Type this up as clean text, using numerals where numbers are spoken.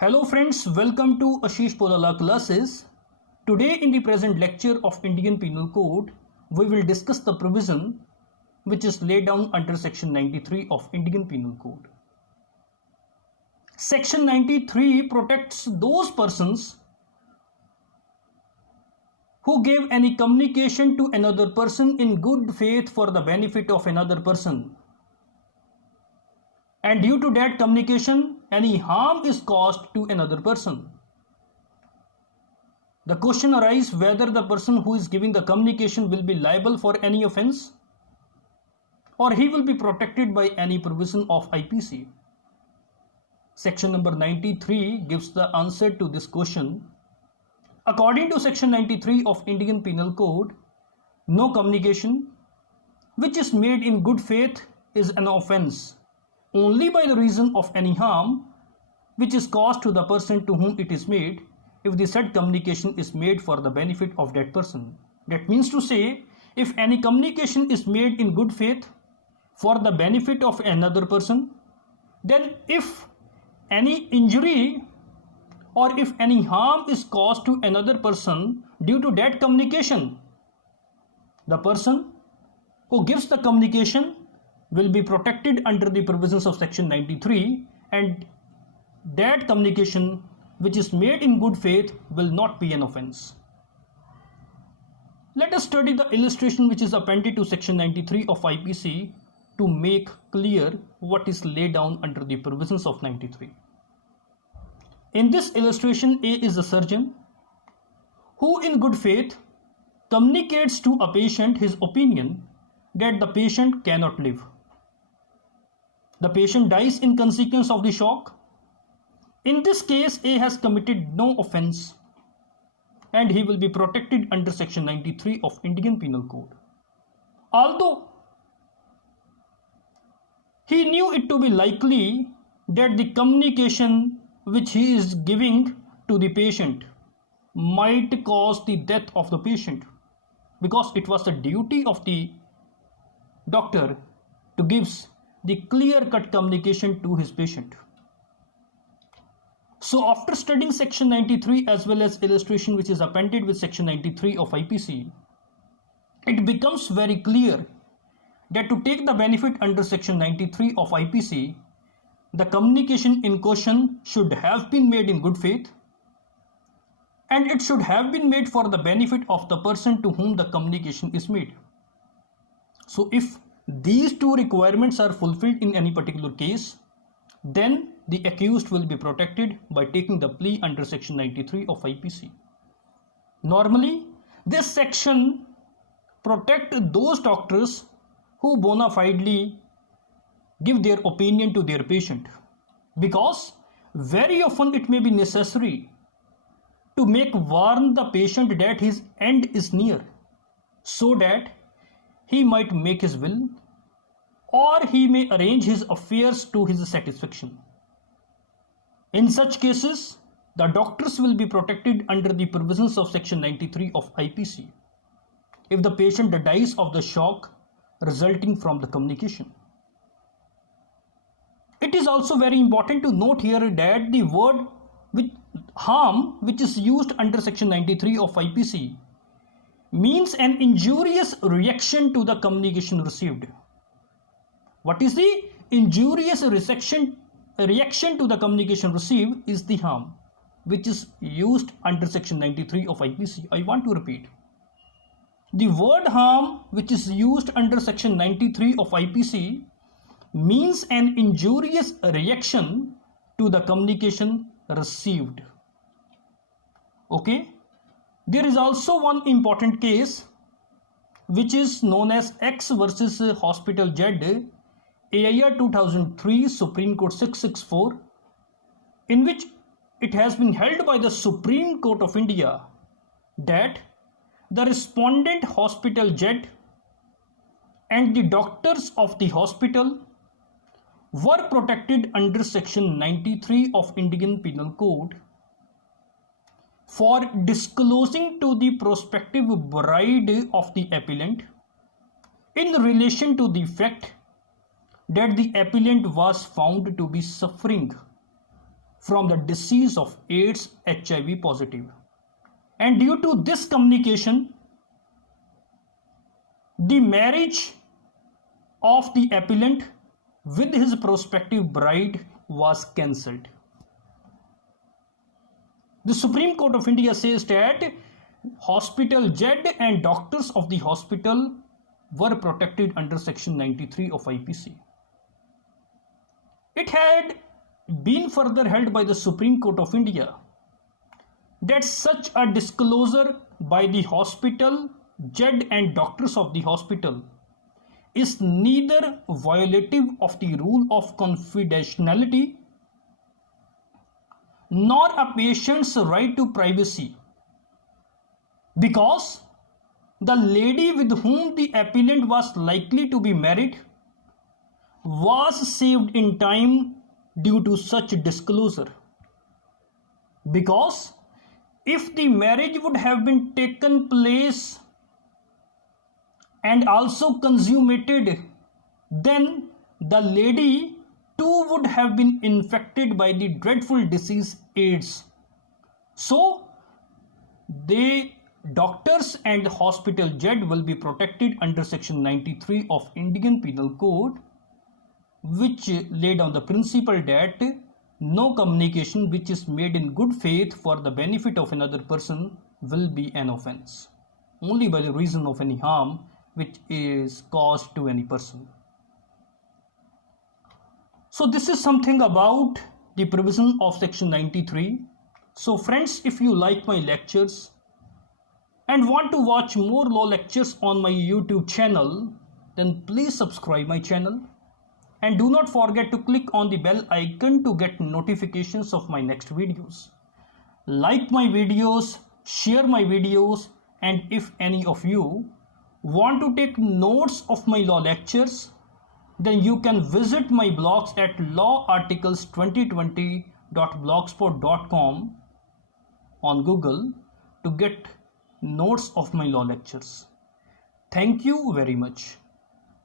Hello friends, welcome to Ashish Podala classes. Today in the present lecture of Indian Penal Code, we will discuss the provision which is laid down under section 93 of Indian Penal Code. Section 93 protects those persons who gave any communication to another person in good faith for the benefit of another person, and due to that communication any harm is caused to another person. The question arises whether the person who is giving the communication will be liable for any offense or he will be protected by any provision of IPC. Section number 93 gives the answer to this question. According to section 93 of Indian Penal Code, no communication which is made in good faith is an offense only by the reason of any harm which is caused to the person to whom it is made, if the said communication is made for the benefit of that person. That means to say, if any communication is made in good faith for the benefit of another person, then if any injury or if any harm is caused to another person due to that communication, the person who gives the communication will be protected under the provisions of section 93, and that communication which is made in good faith will not be an offense. Let us study the illustration which is appended to section 93 of IPC to make clear what is laid down under the provisions of 93. In this illustration, A is a surgeon who in good faith communicates to a patient his opinion that the patient cannot live. The patient dies in consequence of the shock. In this case, A has committed no offense and he will be protected under section 93 of Indian Penal Code. Although he knew it to be likely that the communication which he is giving to the patient might cause the death of the patient, because it was the duty of the doctor to give the clear-cut communication to his patient. So after studying section 93 as well as illustration which is appended with section 93 of IPC, it becomes very clear that to take the benefit under section 93 of IPC, the communication in question should have been made in good faith and it should have been made for the benefit of the person to whom the communication is made. So if these two requirements are fulfilled in any particular case, then the accused will be protected by taking the plea under section 93 of IPC. Normally, this section protects those doctors who bona fidely give their opinion to their patient, because very often it may be necessary to make warn the patient that his end is near, so that he might make his will or he may arrange his affairs to his satisfaction. In such cases, the doctors will be protected under the provisions of section 93 of IPC if the patient dies of the shock resulting from the communication. It is also very important to note here that the word harm which is used under section 93 of IPC means an injurious reaction to the communication received. What is the injurious reaction to the communication received is the harm which is used under section 93 of IPC. I want to repeat. The word harm which is used under section 93 of IPC means an injurious reaction to the communication received. Okay. There is also one important case which is known as X versus Hospital Z, AIR 2003, Supreme Court 664, in which it has been held by the Supreme Court of India that the respondent Hospital Z and the doctors of the hospital were protected under section 93 of Indian Penal Code for disclosing to the prospective bride of the appellant in relation to the fact that the appellant was found to be suffering from the disease of AIDS HIV positive. And due to this communication, the marriage of the appellant with his prospective bride was cancelled. The Supreme Court of India says that Hospital Z and doctors of the hospital were protected under Section 93 of IPC. It had been further held by the Supreme Court of India that such a disclosure by the hospital Z and doctors of the hospital is neither violative of the rule of confidentiality nor a patient's right to privacy, because the lady with whom the appellant was likely to be married was saved in time due to such disclosure. Because if the marriage would have been taken place and also consummated, then the lady too would have been infected by the dreadful disease AIDS. So the doctors and Hospital Z will be protected under Section 93 of Indian Penal Code, which lay down the principle that no communication which is made in good faith for the benefit of another person will be an offence, only by the reason of any harm which is caused to any person. So this is something about the provision of Section 93. So friends, if you like my lectures and want to watch more law lectures on my YouTube channel, then please subscribe my channel and do not forget to click on the bell icon to get notifications of my next videos. Like my videos, share my videos, and if any of you want to take notes of my law lectures, then you can visit my blogs at lawarticles2020.blogspot.com on Google to get notes of my law lectures. Thank you very much.